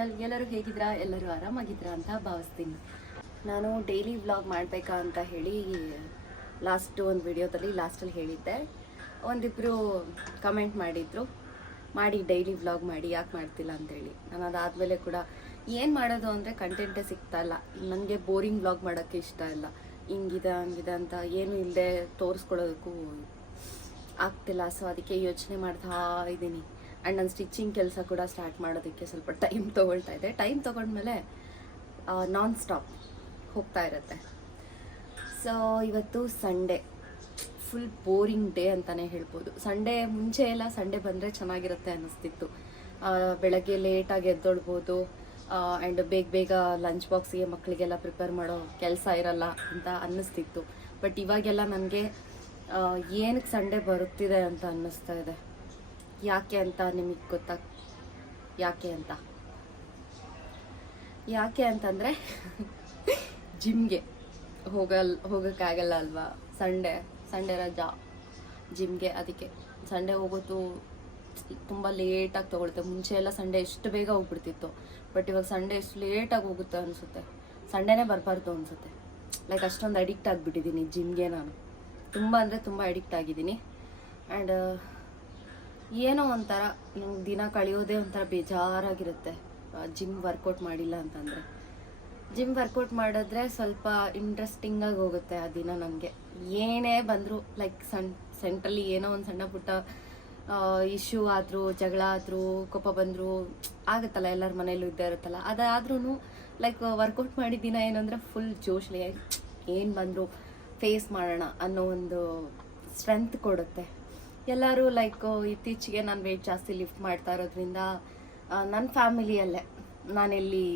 Channel. ಎಲ್ಲರೂ ಹೇಗಿದ್ರಾ? ಎಲ್ಲರೂ ಆರಾಮಾಗಿದ್ರಾ ಅಂತ ಭಾವಿಸ್ತೀನಿ. ನಾನು ಡೈಲಿ ವ್ಲಾಗ್ ಮಾಡಬೇಕಾ ಅಂತ ಹೇಳಿ ಒಂದು ವಿಡಿಯೋದಲ್ಲಿ ಲಾಸ್ಟಲ್ಲಿ ಹೇಳಿದ್ದೆ. ಒಂದಿಬ್ಬರು ಕಮೆಂಟ್ ಮಾಡಿದರು, ಮಾಡಿ ಡೈಲಿ ವ್ಲಾಗ್ ಮಾಡಿ, ಯಾಕೆ ಮಾಡ್ತಿಲ್ಲ ಅಂತೇಳಿ. ನಾನು ಅದಾದಮೇಲೆ ಕೂಡ ಏನು ಮಾಡೋದು ಅಂದರೆ ಕಂಟೆಂಟೇ ಸಿಗ್ತಾ ಇಲ್ಲ. ನನಗೆ ಬೋರಿಂಗ್ ವ್ಲಾಗ್ ಮಾಡೋಕ್ಕೆ ಇಷ್ಟ ಇಲ್ಲ. ಹಿಂಗಿದೆ ಹಂಗಿದೆ ಅಂತ ಏನು ಇಲ್ಲದೆ ತೋರಿಸ್ಕೊಳ್ಳೋದಕ್ಕೂ ಆಗ್ತಿಲ್ಲ. ಸೊ ಅದಕ್ಕೆ ಯೋಚನೆ ಮಾಡ್ತಾ ಇದ್ದೀನಿ. ಆ್ಯಂಡ್ ನನ್ನ ಸ್ಟಿಚಿಂಗ್ ಕೆಲಸ ಕೂಡ ಸ್ಟಾರ್ಟ್ ಮಾಡೋದಕ್ಕೆ ಸ್ವಲ್ಪ ಟೈಮ್ ತೊಗೊಳ್ತಾ ಇದೆ. ಟೈಮ್ ತೊಗೊಂಡ್ಮೇಲೆ ನಾನ್ ಸ್ಟಾಪ್ ಹೋಗ್ತಾ ಇರುತ್ತೆ. ಸೊ ಇವತ್ತು ಸಂಡೇ, ಫುಲ್ ಬೋರಿಂಗ್ ಡೇ ಅಂತಲೇ ಹೇಳ್ಬೋದು. ಸಂಡೇ ಮುಂಚೆ ಎಲ್ಲ ಸಂಡೇ ಬಂದರೆ ಚೆನ್ನಾಗಿರುತ್ತೆ ಅನ್ನಿಸ್ತಿತ್ತು. ಬೆಳಗ್ಗೆ ಲೇಟಾಗಿ ಎದ್ದೊಳ್ಬೋದು ಆ್ಯಂಡ್ ಬೇಗ ಲಂಚ್ ಬಾಕ್ಸಿಗೆ ಮಕ್ಕಳಿಗೆಲ್ಲ ಪ್ರಿಪೇರ್ ಮಾಡೋ ಕೆಲಸ ಇರಲ್ಲ ಅಂತ ಅನ್ನಿಸ್ತಿತ್ತು. ಬಟ್ ಇವಾಗೆಲ್ಲ ನನಗೆ ಏನಕ್ಕೆ ಸಂಡೇ ಬರುತ್ತಿದೆ ಅಂತ ಅನ್ನಿಸ್ತಾ ಇದೆ. ಯಾಕೆ ಅಂತ ನಿಮಗೆ ಗೊತ್ತಾ? ಯಾಕೆ ಅಂತಂದರೆ ಜಿಮ್ಗೆ ಹೋಗೋಕ್ಕಾಗಲ್ಲ ಅಲ್ವಾ. ಸಂಡೇ ರಜಾ ಜಿಮ್ಗೆ. ಅದಕ್ಕೆ ಸಂಡೇ ಹೋಗೋದು ತುಂಬ ಲೇಟಾಗಿ ತೊಗೊಳುತ್ತೆ. ಮುಂಚೆ ಎಲ್ಲ ಸಂಡೇ ಎಷ್ಟು ಬೇಗ ಹೋಗ್ಬಿಡ್ತಿತ್ತು. ಬಟ್ ಇವಾಗ ಸಂಡೇ ಎಷ್ಟು ಲೇಟಾಗಿ ಹೋಗುತ್ತೆ ಅನಿಸುತ್ತೆ. ಸಂಡೇನೇ ಬರಬಾರ್ದು ಅನಿಸುತ್ತೆ. ಲೈಕ್ ಅಷ್ಟೊಂದು ಅಡಿಕ್ಟ್ ಆಗಿಬಿಟ್ಟಿದ್ದೀನಿ ಜಿಮ್ಗೆ. ನಾನು ತುಂಬ ಅಂದರೆ ತುಂಬ ಅಡಿಕ್ಟ್ ಆಗಿದ್ದೀನಿ. ಆ್ಯಂಡ್ ಏನೋ ಒಂಥರ ನಂಗೆ ದಿನ ಕಳೆಯೋದೇ ಒಂಥರ ಬೇಜಾರಾಗಿರುತ್ತೆ ಜಿಮ್ ವರ್ಕೌಟ್ ಮಾಡಿಲ್ಲ ಅಂತಂದರೆ. ಜಿಮ್ ವರ್ಕೌಟ್ ಮಾಡಿದ್ರೆ ಸ್ವಲ್ಪ ಇಂಟ್ರೆಸ್ಟಿಂಗಾಗಿ ಹೋಗುತ್ತೆ ಆ ದಿನ ನನಗೆ. ಏನೇ ಬಂದರೂ ಲೈಕ್ ಸೆಂಟ್ರಲ್ಲಿ ಏನೋ ಒಂದು ಸಣ್ಣ ಪುಟ್ಟ ಇಶ್ಯೂ ಆದರೂ, ಜಗಳ ಆದರೂ, ಕೋಪ ಬಂದರೂ ಆಗುತ್ತಲ್ಲ, ಎಲ್ಲರ ಮನೇಲೂ ಇದ್ದೇ ಇರುತ್ತಲ್ಲ. ಅದಾದ್ರೂ ಲೈಕ್ ವರ್ಕೌಟ್ ಮಾಡಿದ ದಿನ ಏನಂದರೆ ಫುಲ್ ಜೋಶ್ಲಿ ಏನು ಬಂದರೂ ಫೇಸ್ ಮಾಡೋಣ ಅನ್ನೋ ಒಂದು ಸ್ಟ್ರೆಂತ್ ಕೊಡುತ್ತೆ. ಎಲ್ಲರೂ ಲೈಕ್ ಇತ್ತೀಚೆಗೆ ನಾನು ವೆಯ್ಟ್ ಜಾಸ್ತಿ ಲಿಫ್ಟ್ ಮಾಡ್ತಾ ಇರೋದ್ರಿಂದ ನನ್ನ ಫ್ಯಾಮಿಲಿಯಲ್ಲೇ ನಾನೆಲ್ಲಿ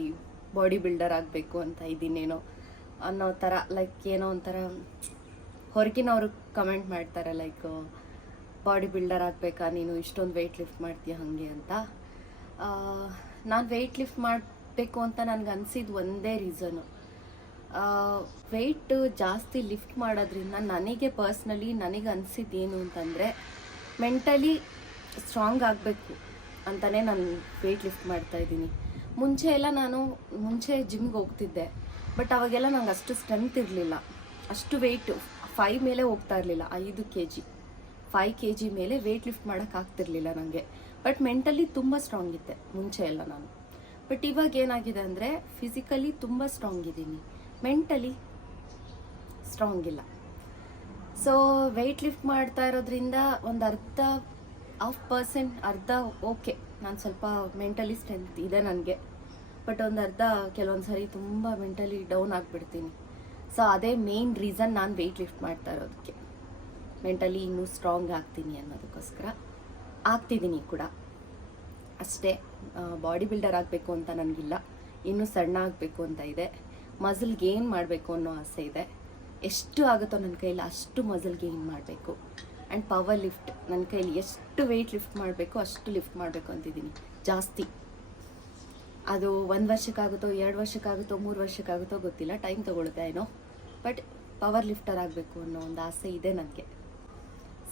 ಬಾಡಿ ಬಿಲ್ಡರ್ ಆಗಬೇಕು ಅಂತ ಇದ್ದೀನೇನೋ ಅನ್ನೋ ಥರ, ಲೈಕ್ ಏನೋ ಒಂಥರ ಹೊರಗಿನವರು ಕಮೆಂಟ್ ಮಾಡ್ತಾರೆ, ಲೈಕ್ ಬಾಡಿ ಬಿಲ್ಡರ್ ಆಗಬೇಕಾ ನೀನು, ಇಷ್ಟೊಂದು ವೆಯ್ಟ್ ಲಿಫ್ಟ್ ಮಾಡ್ತೀಯ ಹಾಗೆ ಅಂತ. ನಾನು ವೆಯ್ಟ್ ಲಿಫ್ಟ್ ಮಾಡಬೇಕು ಅಂತ ನನಗೆ ಅನಿಸಿದ್ದು ಒಂದೇ ರೀಸನು. ವೆಯ್ಟ್ ಜಾಸ್ತಿ ಲಿಫ್ಟ್ ಮಾಡೋದ್ರಿಂದ ನನಗೆ ಪರ್ಸ್ನಲಿ ನನಗೆ ಅನಿಸಿದ್ದೇನು ಅಂತಂದರೆ ಮೆಂಟಲಿ ಸ್ಟ್ರಾಂಗ್ ಆಗಬೇಕು ಅಂತಲೇ ನಾನು ವೆಯ್ಟ್ ಲಿಫ್ಟ್ ಮಾಡ್ತಾಯಿದ್ದೀನಿ. ಮುಂಚೆ ಜಿಮ್ಗೆ ಹೋಗ್ತಿದ್ದೆ. ಬಟ್ ಅವಾಗೆಲ್ಲ ನಂಗೆ ಅಷ್ಟು ಸ್ಟ್ರೆಂತ್ ಇರಲಿಲ್ಲ. ಅಷ್ಟು ವೆಯ್ಟು 5 ಮೇಲೆ ಹೋಗ್ತಾ ಇರಲಿಲ್ಲ. 5 kg ಮೇಲೆ ವೆಯ್ಟ್ ಲಿಫ್ಟ್ ಮಾಡೋಕ್ಕಾಗ್ತಿರ್ಲಿಲ್ಲ ನನಗೆ. ಬಟ್ ಮೆಂಟಲಿ ತುಂಬ ಸ್ಟ್ರಾಂಗ್ ಇದ್ದೆ ಮುಂಚೆ ಎಲ್ಲ ನಾನು. ಬಟ್ ಇವಾಗ ಏನಾಗಿದೆ ಅಂದರೆ ಫಿಸಿಕಲಿ ತುಂಬ ಸ್ಟ್ರಾಂಗ್ ಇದ್ದೀನಿ, ಮೆಂಟಲಿ ಸ್ಟ್ರಾಂಗ್ ಇಲ್ಲ. ಸೊ ವೆಯ್ಟ್ ಲಿಫ್ಟ್ ಮಾಡ್ತಾ ಇರೋದ್ರಿಂದ ಒಂದು ಅರ್ಧ ಓಕೆ, ನಾನು ಸ್ವಲ್ಪ ಮೆಂಟಲಿ ಸ್ಟ್ರೆಂತ್ ಇದೆ ನನಗೆ. ಬಟ್ ಕೆಲವೊಂದು ಸರಿ ತುಂಬ ಮೆಂಟಲಿ ಡೌನ್ ಆಗಿಬಿಡ್ತೀನಿ. ಸೊ ಅದೇ ಮೇನ್ ರೀಸನ್ ನಾನು ವೆಯ್ಟ್ ಲಿಫ್ಟ್ ಮಾಡ್ತಾ ಇರೋದಕ್ಕೆ. ಮೆಂಟಲಿ ಇನ್ನೂ ಸ್ಟ್ರಾಂಗ್ ಆಗ್ತೀನಿ ಅನ್ನೋದಕ್ಕೋಸ್ಕರ ಆಗ್ತಿದ್ದೀನಿ ಕೂಡ ಅಷ್ಟೇ. ಬಾಡಿ ಬಿಲ್ಡರ್ ಆಗಬೇಕು ಅಂತ ನನಗಿಲ್ಲ, ಇನ್ನೂ ಸಣ್ಣ ಆಗಬೇಕು ಅಂತ ಇದೆ. ಮಸಲ್ ಗೇನ್ ಮಾಡಬೇಕು ಅನ್ನೋ ಆಸೆ ಇದೆ. ಎಷ್ಟು ಆಗುತ್ತೋ ನನ್ನ ಕೈಲಿ ಅಷ್ಟು ಮಸಲ್ ಗೇನ್ ಮಾಡಬೇಕು. ಆ್ಯಂಡ್ ಪವರ್ ಲಿಫ್ಟ್, ನನ್ನ ಕೈಲಿ ಎಷ್ಟು ವೆಯ್ಟ್ ಲಿಫ್ಟ್ ಮಾಡಬೇಕು ಅಷ್ಟು ಲಿಫ್ಟ್ ಮಾಡಬೇಕು ಅಂತಿದ್ದೀನಿ ಜಾಸ್ತಿ. ಅದು 1 ವರ್ಷಕ್ಕಾಗುತ್ತೋ, 2 ವರ್ಷಕ್ಕಾಗುತ್ತೋ, 3 ವರ್ಷಕ್ಕಾಗುತ್ತೋ ಗೊತ್ತಿಲ್ಲ, ಟೈಮ್ ತೊಗೊಳುತ್ತೆ ಏನೋ. ಬಟ್ ಪವರ್ ಲಿಫ್ಟರ್ ಆಗಬೇಕು ಅನ್ನೋ ಒಂದು ಆಸೆ ಇದೆ ನನಗೆ.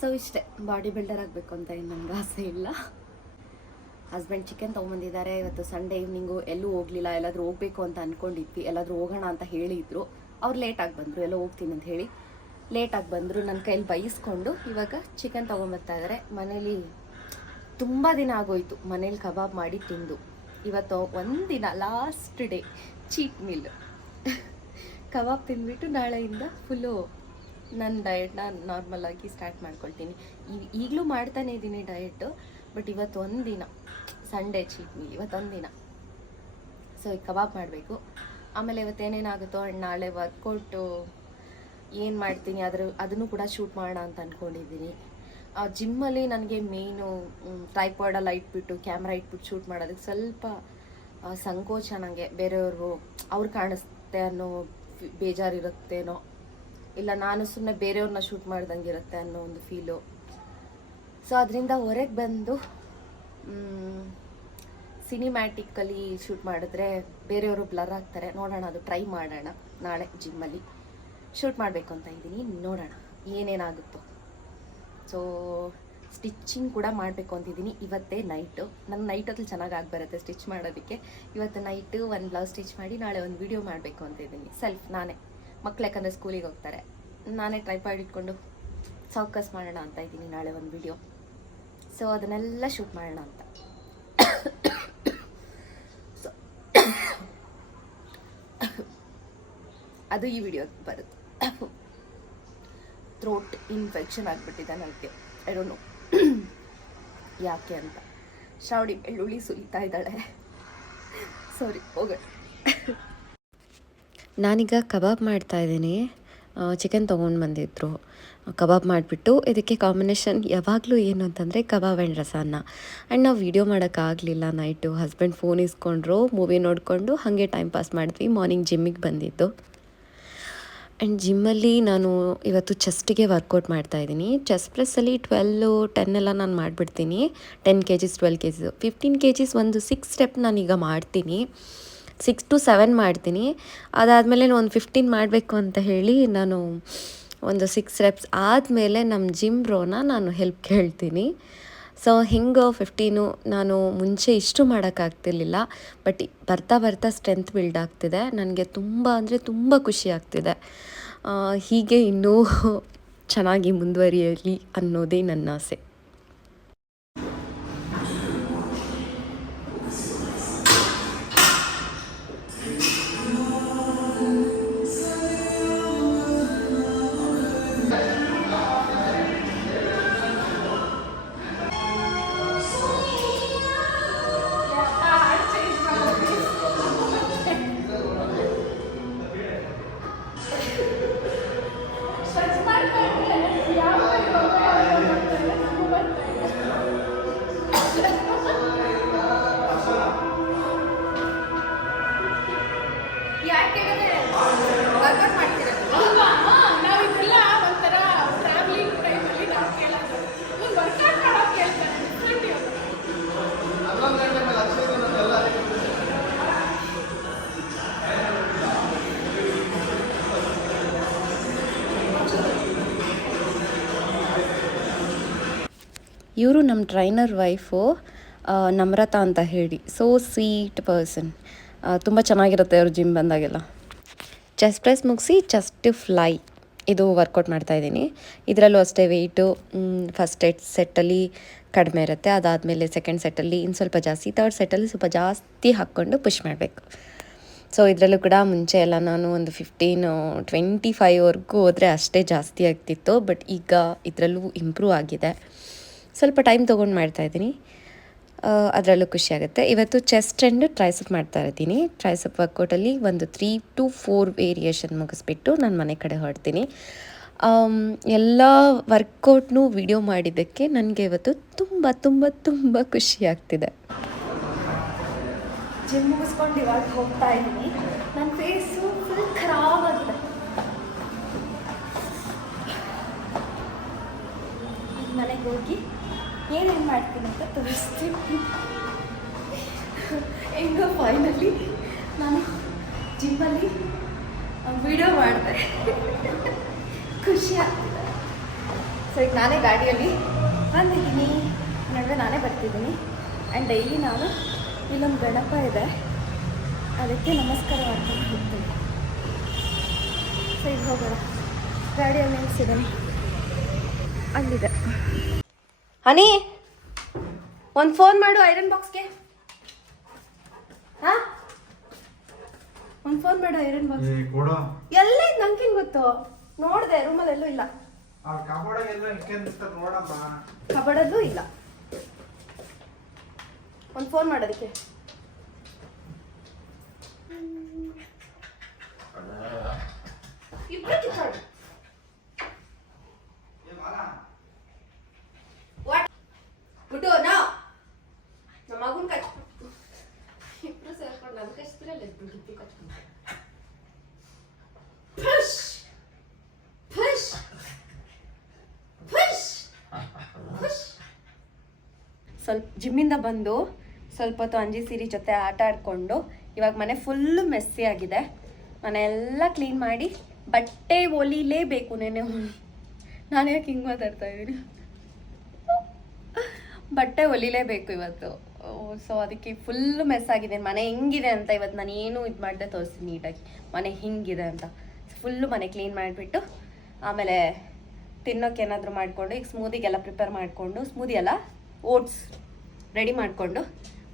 ಸೊ ಇಷ್ಟೇ, ಬಾಡಿ ಬಿಲ್ಡರ್ ಆಗಬೇಕು ಅಂತ ಏನು ನನಗೆ ಆಸೆ ಇಲ್ಲ. ಹಸ್ಬೆಂಡ್ ಚಿಕನ್ ತೊಗೊಂಬಂದಿದ್ದಾರೆ. ಇವತ್ತು ಸಂಡೇ ಈವ್ನಿಂಗು ಎಲ್ಲೂ ಹೋಗಲಿಲ್ಲ. ಎಲ್ಲಾದರೂ ಹೋಗಬೇಕು ಅಂತ ಅಂದ್ಕೊಂಡಿದ್ವಿ, ಎಲ್ಲಾದರೂ ಹೋಗೋಣ ಅಂತ ಹೇಳಿದರು. ಅವ್ರು ಲೇಟಾಗಿ ಬಂದರು, ಎಲ್ಲ ಹೋಗ್ತೀನಿ ಅಂತ ಹೇಳಿ ಲೇಟಾಗಿ ಬಂದರು. ನನ್ನ ಕೈಲಿ ಬೈಸ್ಕೊಂಡು ಇವಾಗ ಚಿಕನ್ ತೊಗೊಂಬರ್ತಾ ಇದ್ದಾರೆ. ಮನೇಲಿ ತುಂಬ ದಿನ ಆಗೋಯ್ತು ಮನೇಲಿ ಕಬಾಬ್ ಮಾಡಿ ತಿಂದು. ಇವತ್ತು ಒಂದಿನ ಲಾಸ್ಟ್ ಡೇ ಚೀಟ್ ಮೀಲ್ ಕಬಾಬ್ ತಿಂದ್ಬಿಟ್ಟು ನಾಳೆಯಿಂದ ಫುಲ್ಲು ನನ್ನ ಡಯಟ್ನ ನಾರ್ಮಲಾಗಿ ಸ್ಟಾರ್ಟ್ ಮಾಡ್ಕೊಳ್ತೀನಿ. ಈಗಲೂ ಮಾಡ್ತಾನೇ ಇದ್ದೀನಿ ಡಯಟು. ಬಟ್ ಇವತ್ತು ಒಂದಿನ ಸಂಡೇ ಚೀಟ್ ಮೀಲ್, ಇವತ್ತೊಂದಿನ. ಸೊ ಈಗ ಕಬಾಬ್ ಮಾಡಬೇಕು. ಆಮೇಲೆ ಇವತ್ತೇನೇನಾಗುತ್ತೋ ಆ್ಯಂಡ್ ನಾಳೆ ವರ್ಕೌಟು ಏನು ಮಾಡ್ತೀನಿ ಅದನ್ನು ಕೂಡ ಶೂಟ್ ಮಾಡೋಣ ಅಂತ ಅಂದ್ಕೊಂಡಿದ್ದೀನಿ. ಜಿಮ್ಮಲ್ಲಿ ನನಗೆ ಮೇಯ್ನು ಟ್ರೈಪಾಡಲ್ಲಿ ಇಟ್ಬಿಟ್ಟು ಕ್ಯಾಮ್ರಾ ಇಟ್ಬಿಟ್ಟು ಶೂಟ್ ಮಾಡೋದಕ್ಕೆ ಸ್ವಲ್ಪ ಸಂಕೋಚ ನನಗೆ. ಅವ್ರು ಕಾಣಿಸ್ತೆ ಅನ್ನೋ ಬೇಜಾರಿರುತ್ತೇನೋ, ಇಲ್ಲ ನಾನು ಸುಮ್ಮನೆ ಬೇರೆಯವ್ರನ್ನ ಶೂಟ್ ಮಾಡ್ದಂಗೆ ಇರುತ್ತೆ ಅನ್ನೋ ಒಂದು ಫೀಲು. ಸೊ ಅದರಿಂದ ಹೊರಗೆ ಬಂದು ಸಿನಿಮ್ಯಾಟಿಕಲ್ಲಿ ಶೂಟ್ ಮಾಡಿದ್ರೆ ಬೇರೆಯವರು ಬ್ಲರ್ ಆಗ್ತಾರೆ. ನೋಡೋಣ, ಅದು ಟ್ರೈ ಮಾಡೋಣ. ನಾಳೆ ಜಿಮ್ಮಲ್ಲಿ ಶೂಟ್ ಮಾಡಬೇಕು ಅಂತ ಇದ್ದೀನಿ, ನೋಡೋಣ ಏನೇನಾಗುತ್ತೋ. ಸೊ ಸ್ಟಿಚ್ಚಿಂಗ್ ಕೂಡ ಮಾಡಬೇಕು ಅಂತಿದ್ದೀನಿ. ಇವತ್ತೇ ನೈಟು ನನ್ನ ನೈಟ್ ಹೊತ್ತಲ್ಲಿ ಚೆನ್ನಾಗಿ ಆಗಿ ಬರುತ್ತೆ ಸ್ಟಿಚ್ ಮಾಡೋದಕ್ಕೆ. ಇವತ್ತು ನೈಟು ಒಂದು ಬ್ಲೌಸ್ ಸ್ಟಿಚ್ ಮಾಡಿ ನಾಳೆ ಒಂದು ವೀಡಿಯೋ ಮಾಡಬೇಕು ಅಂತಿದ್ದೀನಿ. ಸೆಲ್ಫ್ ನಾನೇ, ಮಕ್ಳು ಯಾಕಂದರೆ ಸ್ಕೂಲಿಗೆ ಹೋಗ್ತಾರೆ, ನಾನೇ ಟ್ರೈಪಾಡ್ ಇಟ್ಕೊಂಡು ಸಾವ್ಕಾಸ್ ಮಾಡೋಣ ಅಂತ ಇದ್ದೀನಿ ನಾಳೆ ಒಂದು ವೀಡಿಯೋ. ಸೊ ಅದನ್ನೆಲ್ಲ ಶೂಟ್ ಮಾಡೋಣ ಅಂತ. ಸೊ ಅದು ಈ ವಿಡಿಯೋ ಬರುತ್ತೆ. ಥ್ರೋಟ್ ಇನ್ಫೆಕ್ಷನ್ ಆಗಿಬಿಟ್ಟಿದೆ ನನಗೆ, ಐ ಡೋಂಟ್ ನೋ ಯಾಕೆ ಅಂತ. ಶ್ರಾವಣಿ ಬೆಳ್ಳುಳ್ಳಿ ಸುಲಿತಾ ಇದ್ದಾಳೆ. ಸಾರಿ, ಹೋಗೋಣ. ನಾನೀಗ ಕಬಾಬ್ ಮಾಡ್ತಾಯಿದ್ದೀನಿ. ಚಿಕನ್ ತೊಗೊಂಡು ಬಂದಿದ್ರು, ಕಬಾಬ್ ಮಾಡಿಬಿಟ್ಟು ಇದಕ್ಕೆ ಕಾಂಬಿನೇಷನ್ ಯಾವಾಗಲೂ ಏನು ಅಂತಂದರೆ ಕಬಾಬ್ ಆ್ಯಂಡ್ ರಸಾನ್ನ. ಆ್ಯಂಡ್ ನಾವು ವೀಡಿಯೋ ಮಾಡೋಕ್ಕಾಗಲಿಲ್ಲ ನೈಟು. ಹಸ್ಬೆಂಡ್ ಫೋನ್ ಇಸ್ಕೊಂಡ್ರು, ಮೂವಿ ನೋಡಿಕೊಂಡು ಹಾಗೆ ಟೈಮ್ ಪಾಸ್ ಮಾಡಿದ್ವಿ. ಮಾರ್ನಿಂಗ್ ಜಿಮ್ಮಿಗೆ ಬಂದಿದ್ದು. ಆ್ಯಂಡ್ ಜಿಮ್ಮಲ್ಲಿ ನಾನು ಇವತ್ತು ಚೆಸ್ಟಿಗೆ ವರ್ಕೌಟ್ ಮಾಡ್ತಾಯಿದ್ದೀನಿ. ಚೆಸ್ಟ್ ಪ್ರೆಸ್ಸಲ್ಲಿ 10 ಎಲ್ಲ ನಾನು ಮಾಡಿಬಿಡ್ತೀನಿ. 10 kgs 12 kgs 15 kgs ಒಂದು 6 ಸ್ಟೆಪ್ ನಾನೀಗ ಮಾಡ್ತೀನಿ. 6 to 7 ಮಾಡ್ತೀನಿ. ಅದಾದಮೇಲೆ ಒಂದು 15 ಮಾಡಬೇಕು ಅಂತ ಹೇಳಿ ನಾನು ಒಂದು 6 reps ಆದಮೇಲೆ ನಮ್ಮ ಜಿಮ್ ಬ್ರೋನ ನಾನು ಹೆಲ್ಪ್ ಕೇಳ್ತೀನಿ. ಸೊ ಹಿಂಗೆ 15 ನಾನು ಮುಂಚೆ ಇಷ್ಟು ಮಾಡೋಕ್ಕಾಗ್ತಿರ್ಲಿಲ್ಲ, ಬಟ್ ಬರ್ತಾ ಬರ್ತಾ ಸ್ಟ್ರೆಂತ್ ಬಿಲ್ಡ್ ಆಗ್ತಿದೆ. ನನಗೆ ತುಂಬ ಅಂದರೆ ತುಂಬ ಖುಷಿ ಆಗ್ತಿದೆ. ಹೀಗೆ ಇನ್ನೂ ಚೆನ್ನಾಗಿ ಮುಂದುವರಿಯಲಿ ಅನ್ನೋದೇ ನನ್ನ ಆಸೆ. ಇವರು ನಮ್ಮ ಟ್ರೈನರ್ ವೈಫು, ನಮ್ರತಾ ಅಂತ ಹೇಳಿ. So sweet person. ತುಂಬ ಚೆನ್ನಾಗಿರುತ್ತೆ ಅವರು ಜಿಮ್ ಬಂದಾಗೆಲ್ಲ. ಚೆಸ್ಟ್ ಪ್ರೆಸ್ ಮುಗಿಸಿ ಚೆಸ್ಟ್ ಫ್ಲೈ ಇದು ವರ್ಕೌಟ್ ಮಾಡ್ತಾಯಿದ್ದೀನಿ. ಇದರಲ್ಲೂ ಅಷ್ಟೇ ವೆಯ್ಟು ಫಸ್ಟ್ ಸೆಟ್ಟಲ್ಲಿ ಕಡಿಮೆ ಇರುತ್ತೆ, ಅದಾದಮೇಲೆ ಸೆಕೆಂಡ್ ಸೆಟ್ಟಲ್ಲಿ ಇನ್ನು ಸ್ವಲ್ಪ ಜಾಸ್ತಿ, ತರ್ಡ್ ಸೆಟ್ಟಲ್ಲಿ ಸ್ವಲ್ಪ ಜಾಸ್ತಿ ಹಾಕ್ಕೊಂಡು ಪುಷ್ ಮಾಡಬೇಕು. ಸೊ ಇದರಲ್ಲೂ ಕೂಡ ಮುಂಚೆ ಎಲ್ಲ ನಾನು ಒಂದು 15-25ವರೆಗೂ ಹೋದರೆ ಅಷ್ಟೇ ಜಾಸ್ತಿ ಆಗ್ತಿತ್ತು. ಬಟ್ ಈಗ ಇದರಲ್ಲೂ ಇಂಪ್ರೂವ್ ಆಗಿದೆ. ಸ್ವಲ್ಪ ಟೈಮ್ ತೊಗೊಂಡು ಮಾಡ್ತಾಯಿದ್ದೀನಿ, ಅದರಲ್ಲೂ ಖುಷಿಯಾಗುತ್ತೆ. ಇವತ್ತು ಚೆಸ್ಟ್ ಆ್ಯಂಡ್ ಟ್ರೈಸಪ್ ಮಾಡ್ತಾ ಇದ್ದೀನಿ. ಟ್ರೈಸಪ್ ವರ್ಕೌಟಲ್ಲಿ ಒಂದು 3 to 4 ವೇರಿಯೇಷನ್ ಮುಗಿಸ್ಬಿಟ್ಟು ನಾನು ಮನೆ ಕಡೆ ಹೊರಡ್ತೀನಿ. ಎಲ್ಲ ವರ್ಕೌಟ್ನೂ ವಿಡಿಯೋ ಮಾಡಿದ್ದಕ್ಕೆ ನನಗೆ ಇವತ್ತು ತುಂಬ ತುಂಬ ತುಂಬ ಖುಷಿ ಆಗ್ತಿದೆ. ಜಿಮ್ ಮುಗಿಸ್ಕೊಂಡು ಇವಾಗ ಹೋಗ್ತಾ ಇದ್ದೀನಿ. ನನ್ನ ಫೇಸು ಫುಲ್ ಖರಾಬ್ ಆಗಿದೆ. ಮನೆಗೆ ಹೋಗಿ ಏನೇನು ಮಾಡ್ತೀನಿ ಅಂತ ತೋರಿಸ್ತೀನಿ. ಹೆಂಗೋ ಫೈನಲಿ ನಾನು ಜಿಮ್ಮಲ್ಲಿ ವಿಡಿಯೋ ಮಾಡಿದೆ, ಖುಷಿ ಆಗ್ತಿದೆ. ಸೊ ಈಗ ನಾನೇ ಗಾಡಿಯಲ್ಲಿ ಬಂದಿದ್ದೀನಿ, ನಡುವೆ ನಾನೇ ಬರ್ತಿದ್ದೀನಿ. ಆ್ಯಂಡ್ ಡೈಲಿ ನಾನು ಇಲ್ಲೊಂದು ಗಣಪ ಇದೆ, ಅದಕ್ಕೆ ನಮಸ್ಕಾರ ಮಾಡ್ಕೊಂಡು ಹೋಗ್ತೀನಿ. ಸೊ ಈಗ ಹೋಗೋಣ. ಗಾಡಿಯಲ್ಲಿ ನಿಲ್ಸಿದ್ದೀನಿ, ಅಲ್ಲಿದೆ. ಹನಿ, ಒಂದು ಫೋನ್ ಮಾಡು ಐರನ್ ಬಾಕ್ಸ್ಗೆ. ಹಾಂ, ಒಂದು ಫೋನ್ ಮಾಡು ಐರನ್ ಬಾಕ್ಸ್. ಎಲ್ಲೇ ನಂಗೇನು ಗೊತ್ತು, ನೋಡಿದೆ ರೂಮಲ್ಲಿ ಎಲ್ಲೂ ಇಲ್ಲ, ಕಬಡಲ್ಲೂ ಇಲ್ಲ. ಒಂದು ಫೋನ್ ಮಾಡೋದಕ್ಕೆ. ಇಬ್ಬರು ಕಿತ್ತಾಡು. ಬಿಟ್ಟು ನಾ ನಮ್ಮ ಮಗನ ಕಚ್ ಇಬ್ರು ಸೇರ್ಕೊಂಡು ನನ್ ಕಚ್ತಿರಲ್ಲ ಬಿಟ್ಟು ಕಚ್ಕೊಂಡು ಫುಷ್ ಫುಷ್ ಫುಷ್ ಫುಷ್. ಸ್ವಲ್ಪ ಜಿಮ್ಮಿಂದ ಬಂದು ಸ್ವಲ್ಪ ಹೊತ್ತು ಅಂಜಿ ಸೀರಿ ಜೊತೆ ಆಟ ಆಡ್ಕೊಂಡು ಇವಾಗ ಮನೆ ಫುಲ್ಲು ಮೆಸ್ಸಿ ಆಗಿದೆ. ಮನೆ ಎಲ್ಲ ಕ್ಲೀನ್ ಮಾಡಿ ಬಟ್ಟೆ ಹೊಲಿಲೇಬೇಕು. ನಾನು ಯಾಕೆ ಹಿಂಗೆ ಮಾತಾಡ್ತಾ ಇದ್ದೀನಿ? ಬಟ್ಟೆ ಹೊಲಿಲೇಬೇಕು ಇವತ್ತು. ಸೊ ಅದಕ್ಕೆ ಫುಲ್ಲು ಮೆಸ್ ಆಗಿದೆ. ಮನೆ ಹೆಂಗಿದೆ ಅಂತ ಇವತ್ತು ನಾನು ಏನು ಇದು ಮಾಡಿದೆ ತೋರಿಸ್ತೀನಿ ನೀಟಾಗಿ ಮನೆ ಹಿಂಗಿದೆ ಅಂತ. ಫುಲ್ಲು ಮನೆ ಕ್ಲೀನ್ ಮಾಡಿಬಿಟ್ಟು ಆಮೇಲೆ ತಿನ್ನೋಕೆ ಏನಾದರೂ ಮಾಡಿಕೊಂಡು ಈಗ ಸ್ಮೂದಿಗೆಲ್ಲ ಪ್ರಿಪೇರ್ ಮಾಡಿಕೊಂಡು, ಸ್ಮೂದಿ ಅಲ್ಲ ಓಟ್ಸ್ ರೆಡಿ ಮಾಡಿಕೊಂಡು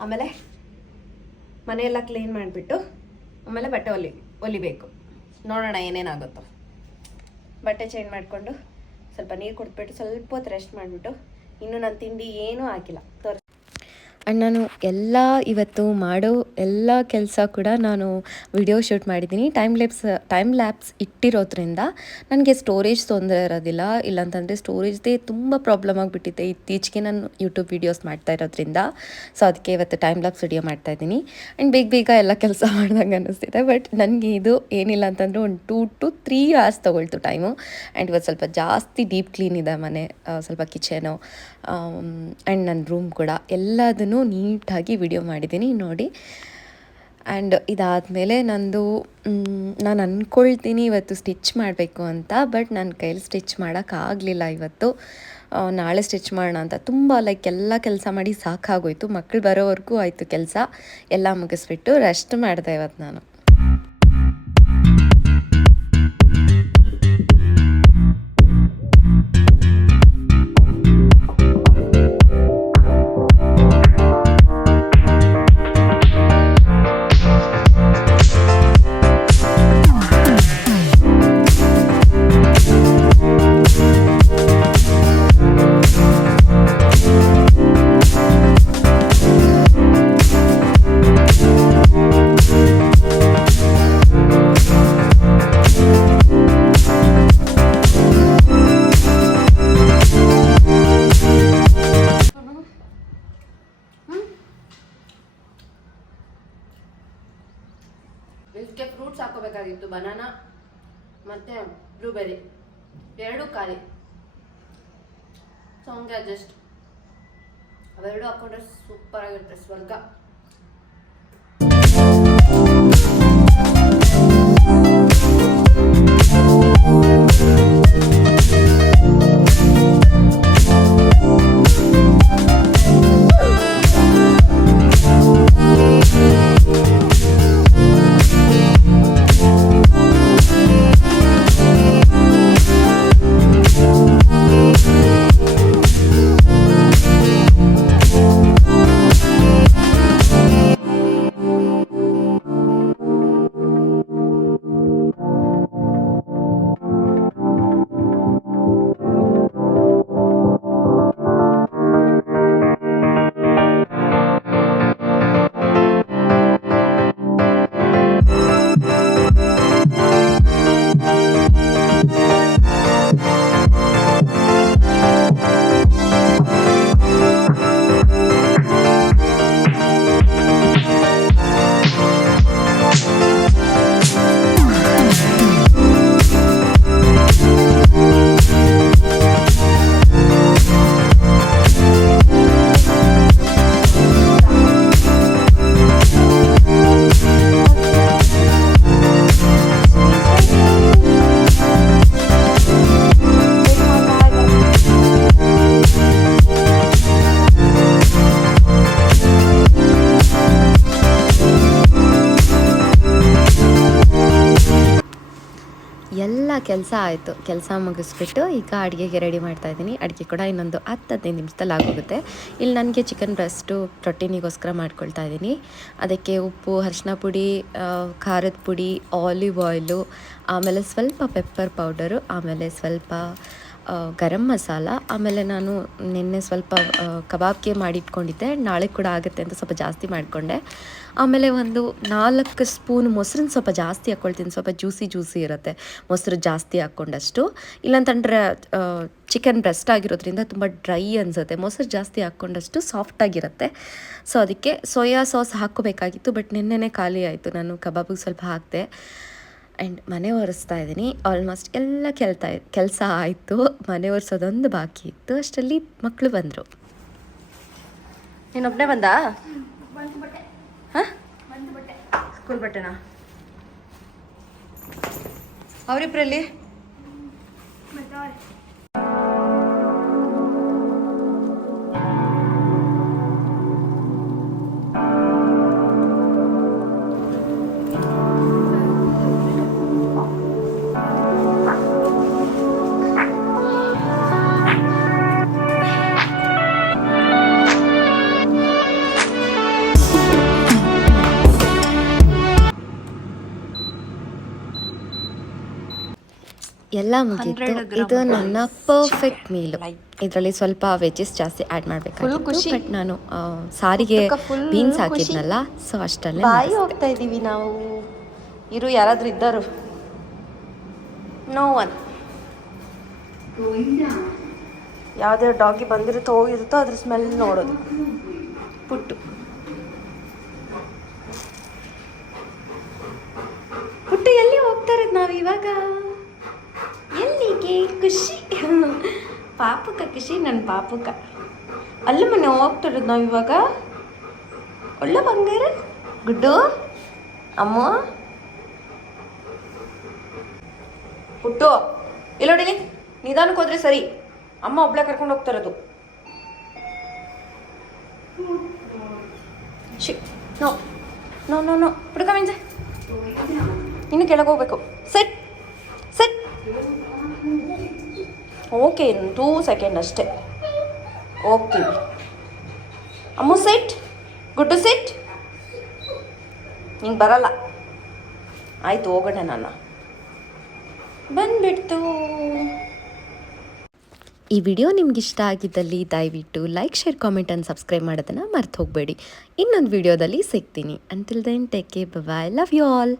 ಆಮೇಲೆ ಮನೆಯೆಲ್ಲ ಕ್ಲೀನ್ ಮಾಡಿಬಿಟ್ಟು ಆಮೇಲೆ ಬಟ್ಟೆ ಹೊಲಿಬೇಕು. ನೋಡೋಣ ಏನೇನಾಗುತ್ತೋ. ಬಟ್ಟೆ ಚೇಂಜ್ ಮಾಡಿಕೊಂಡು ಸ್ವಲ್ಪ ನೀರು ಕುಡಿದ್ಬಿಟ್ಟು ಸ್ವಲ್ಪ ಹೊತ್ತು ರೆಸ್ಟ್ ಮಾಡಿಬಿಟ್ಟು ಇನ್ನೂ ನಾನು ತಿಂಡಿ ಏನೂ ಹಾಕಿಲ್ಲ ಆ್ಯಂಡ್ ನಾನು ಎಲ್ಲ ಇವತ್ತು ಮಾಡೋ ಎಲ್ಲ ಕೆಲಸ ಕೂಡ ನಾನು ವಿಡಿಯೋ ಶೂಟ್ ಮಾಡಿದ್ದೀನಿ. ಟೈಮ್ ಲ್ಯಾಪ್ಸ್ ಇಟ್ಟಿರೋದ್ರಿಂದ ನನಗೆ ಸ್ಟೋರೇಜ್ ತೊಂದರೆ ಇರೋದಿಲ್ಲ. ಇಲ್ಲಾಂತಂದರೆ ಸ್ಟೋರೇಜ್ದೇ ತುಂಬ ಪ್ರಾಬ್ಲಮ್ ಆಗಿಬಿಟ್ಟಿದೆ ಇತ್ತೀಚೆಗೆ ನಾನು ಯೂಟ್ಯೂಬ್ ವೀಡಿಯೋಸ್ ಮಾಡ್ತಾ ಇರೋದ್ರಿಂದ. ಸೊ ಅದಕ್ಕೆ ಇವತ್ತು ಟೈಮ್ ಲ್ಯಾಪ್ಸ್ ವಿಡಿಯೋ ಮಾಡ್ತಾಯಿದ್ದೀನಿ ಆ್ಯಂಡ್ ಬೇಗ ಎಲ್ಲ ಕೆಲಸ ಮಾಡ್ದಂಗೆ ಅನ್ನಿಸ್ತಿದೆ. ಬಟ್ ನನಗೆ ಇದು ಏನಿಲ್ಲ ಅಂತಂದರೆ ಒಂದು 2 to 3 hours ತೊಗೊಳ್ತು ಟೈಮು. ಆ್ಯಂಡ್ ಇವತ್ತು ಸ್ವಲ್ಪ ಜಾಸ್ತಿ ಡೀಪ್ ಕ್ಲೀನ್ ಇದೆ ಮನೆ, ಸ್ವಲ್ಪ ಕಿಚನು ಆ್ಯಂಡ್ ನನ್ನ ರೂಮ್ ಕೂಡ ಎಲ್ಲದನ್ನು ನೀಟಾಗಿ ವಿಡಿಯೋ ಮಾಡಿದ್ದೀನಿ ನೋಡಿ. ಆ್ಯಂಡ್ ಇದಾದಮೇಲೆ ನಾನು ಅಂದ್ಕೊಳ್ತೀನಿ ಇವತ್ತು ಸ್ಟಿಚ್ ಮಾಡಬೇಕು ಅಂತ. ಬಟ್ ನನ್ನ ಕೈಲಿ ಸ್ಟಿಚ್ ಮಾಡೋಕ್ಕಾಗಲಿಲ್ಲ ಇವತ್ತು. ನಾಳೆ ಸ್ಟಿಚ್ ಮಾಡೋಣ ಅಂತ ತುಂಬ ಎಲ್ಲ ಕೆಲಸ ಮಾಡಿ ಸಾಕಾಗೋಯ್ತು. ಮಕ್ಕಳು ಬರೋವರೆಗೂ ಆಯಿತು ಕೆಲಸ ಎಲ್ಲ ಮುಗಿಸ್ಬಿಟ್ಟು ರೆಸ್ಟ್ ಮಾಡಿದೆ ಇವತ್ತು ನಾನು. ಇದಕ್ಕೆ ಫ್ರೂಟ್ಸ್ ಹಾಕೋಬೇಕಾಗಿತ್ತು, ಬನಾನಾ ಮತ್ತು ಬ್ಲೂಬೆರಿ ಎರಡೂ ಖಾಲಿ. ಸೊ ಹಂಗೆ ಅಡ್ಜಸ್ಟ್ ಅವೆರಡು ಹಾಕೊಂಡ್ರೆ ಸೂಪರ್ ಆಗಿರುತ್ತೆ, ಸ್ವರ್ಗ. ಎಲ್ಲ ಕೆಲಸ ಆಯಿತು. ಕೆಲಸ ಮುಗಿಸ್ಬಿಟ್ಟು ಈಗ ಅಡುಗೆಗೆ ರೆಡಿ ಮಾಡ್ತಾಯಿದ್ದೀನಿ. ಅಡುಗೆ ಕೂಡ ಇನ್ನೊಂದು 10-15 ನಿಮಿಷದಲ್ಲಿ ಆಗೋಗುತ್ತೆ. ಇಲ್ಲಿ ನನಗೆ ಚಿಕನ್ ಬ್ರೆಸ್ಟು ಪ್ರೋಟೀನಿಗೋಸ್ಕರ ಮಾಡ್ಕೊಳ್ತಾ ಇದ್ದೀನಿ. ಅದಕ್ಕೆ ಉಪ್ಪು, ಅರಿಶಿನ ಪುಡಿ, ಖಾರದ ಪುಡಿ, ಆಲಿವ್ ಆಯಿಲು, ಆಮೇಲೆ ಸ್ವಲ್ಪ ಪೆಪ್ಪರ್ ಪೌಡರು, ಆಮೇಲೆ ಸ್ವಲ್ಪ ಗರಂ ಮಸಾಲ, ಆಮೇಲೆ ನಾನು ನಿನ್ನೆ ಸ್ವಲ್ಪ ಕಬಾಬ್ಗೆ ಮಾಡಿಟ್ಕೊಂಡಿದ್ದೆ, ನಾಳೆ ಕೂಡ ಆಗುತ್ತೆ ಅಂತ ಸ್ವಲ್ಪ ಜಾಸ್ತಿ ಮಾಡಿಕೊಂಡೆ. ಆಮೇಲೆ ಒಂದು 4 ಸ್ಪೂನ್ ಮೊಸರನ್ನ ಸ್ವಲ್ಪ ಜಾಸ್ತಿ ಹಾಕ್ಕೊಳ್ತೀನಿ, ಸ್ವಲ್ಪ ಜ್ಯೂಸಿ ಇರುತ್ತೆ ಮೊಸರು ಜಾಸ್ತಿ ಹಾಕ್ಕೊಂಡಷ್ಟು. ಇಲ್ಲಾಂತಂದರೆ ಚಿಕನ್ ಬ್ರೆಸ್ಟ್ ಆಗಿರೋದ್ರಿಂದ ತುಂಬ ಡ್ರೈ ಅನಿಸುತ್ತೆ, ಮೊಸರು ಜಾಸ್ತಿ ಹಾಕ್ಕೊಂಡಷ್ಟು ಸಾಫ್ಟಾಗಿರುತ್ತೆ. ಸೊ ಅದಕ್ಕೆ ಸೋಯಾ ಸಾಸ್ ಹಾಕ್ಕೋಬೇಕಾಗಿತ್ತು, ಬಟ್ ನಿನ್ನೆನೇ ಖಾಲಿ ಆಯಿತು. ನಾನು ಕಬಾಬಿಗೆ ಸ್ವಲ್ಪ ಹಾಕಿದೆ. ಆ್ಯಂಡ್ ಮನೆ ಒರೆಸ್ತಾ ಇದ್ದೀನಿ. ಆಲ್ಮೋಸ್ಟ್ ಎಲ್ಲ ಕೆಲಸ ಆಯಿತು. ಮನೆ ಒರೆಸೋದೊಂದು ಬಾಕಿ ಇತ್ತು. ಅಷ್ಟರಲ್ಲಿ ಮಕ್ಕಳು ಬಂದರು. ನೀನೊಬ್ಬನೇ ಬಂದಾ? ಹಾಂ, ಸ್ಕೂಲ್ ಬಟ್ಟೆನಾ? ಅವರಿಬ್ಬರಲ್ಲಿ ಎಲ್ಲ ಮುಗೀತು. 100 ಗ್ರಾಮ್ ಇದು ನನ್ನ ಪರ್ಫೆಕ್ಟ್ ಮೀಲು. Like. ಇದರಲ್ಲಿ ಸ್ವಲ್ಪ ವೆಜ್ಜಸ್ ಜಾಸ್ತಿ ಆ್ಯಡ್ ಮಾಡಬೇಕಾಗಿತ್ತು, ಖುಷಿ. ಬಟ್ ನಾನು ಸಾರಿಗೆ ಊಟಕ್ಕೆ full ಬೀನ್ಸ್ ಖುಷಿ. ಹಾಕಿದ್ನಲ್ಲ, ಸೊ ಅಷ್ಟಲ್ಲೇ ಬಾಯಿ ಹೋಗ್ತಾ ಇದ್ದೀವಿ ನಾವು. ಇರು ಯಾರಾದ್ರೂ ಇದ್ದಾರು? No one. ಯಾವುದೇ ಡಾಗಿ ಬಂದಿರುತ್ತೋ ಹೋಗಿರುತ್ತೋ ಅದ್ರ ಸ್ಮೆಲ್ ನೋಡೋದು. ಪುಟ್ಟು ಪುಟ್ಟು ಎಲ್ಲಿ ಹೋಗ್ತಾ ಇರೋದು ನಾವು ಇವಾಗ? ಎಲ್ಲಿಗೆ? ಖುಷಿ ಪಾಪುಕ ಖುಷಿ, ನನ್ನ ಪಾಪುಕ. ಅಲ್ಲ ಮನೆ ಹೋಗ್ತಾ ಇರೋದು ನಾವು ಇವಾಗ. ಒಳ್ಳೆ ಬಂಗಾರ ಗುಡ್ಡು ಅಮ್ಮ. ಪುಟ್ಟು ಇಲ್ಲ ನೋಡಿಲಿ, ನಿಧಾನಕ್ಕೆ ಹೋದ್ರೆ ಸರಿ. ಅಮ್ಮ ಒಬ್ಳೆ ಕರ್ಕೊಂಡು ಹೋಗ್ತಾ ಇರೋದು. ನೋ ನೋ ನೋ ನೋ ಪುಡ್ಕ ಮಿಂಜೆ, ಇನ್ನು ಕೆಳಗೆ ಹೋಗ್ಬೇಕು. Set set. ಓಕೆ, 2 ಸೆಕೆಂಡ್ ಅಷ್ಟೇ ಹೋಗ್ತೀವಿ. ಅಮ್ಮ ಸೆಟ್, ಗುಡ್ಡು ಸೆಟ್. ನಿಂಗೆ ಬರಲ್ಲ, ಆಯ್ತು ಹೋಗೋಣ. ನಾನು ಬಂದ್ಬಿಡ್ತು. ಈ ವಿಡಿಯೋ ನಿಮ್ಗೆ ಇಷ್ಟ ಆಗಿದ್ದಲ್ಲಿ ದಯವಿಟ್ಟು like, share, comment and subscribe ಮಾಡೋದನ್ನು ಮರ್ತು ಹೋಗಬೇಡಿ. ಇನ್ನೊಂದು ವಿಡಿಯೋದಲ್ಲಿ ಸಿಗ್ತೀನಿ. Until then take care, bye, love you all.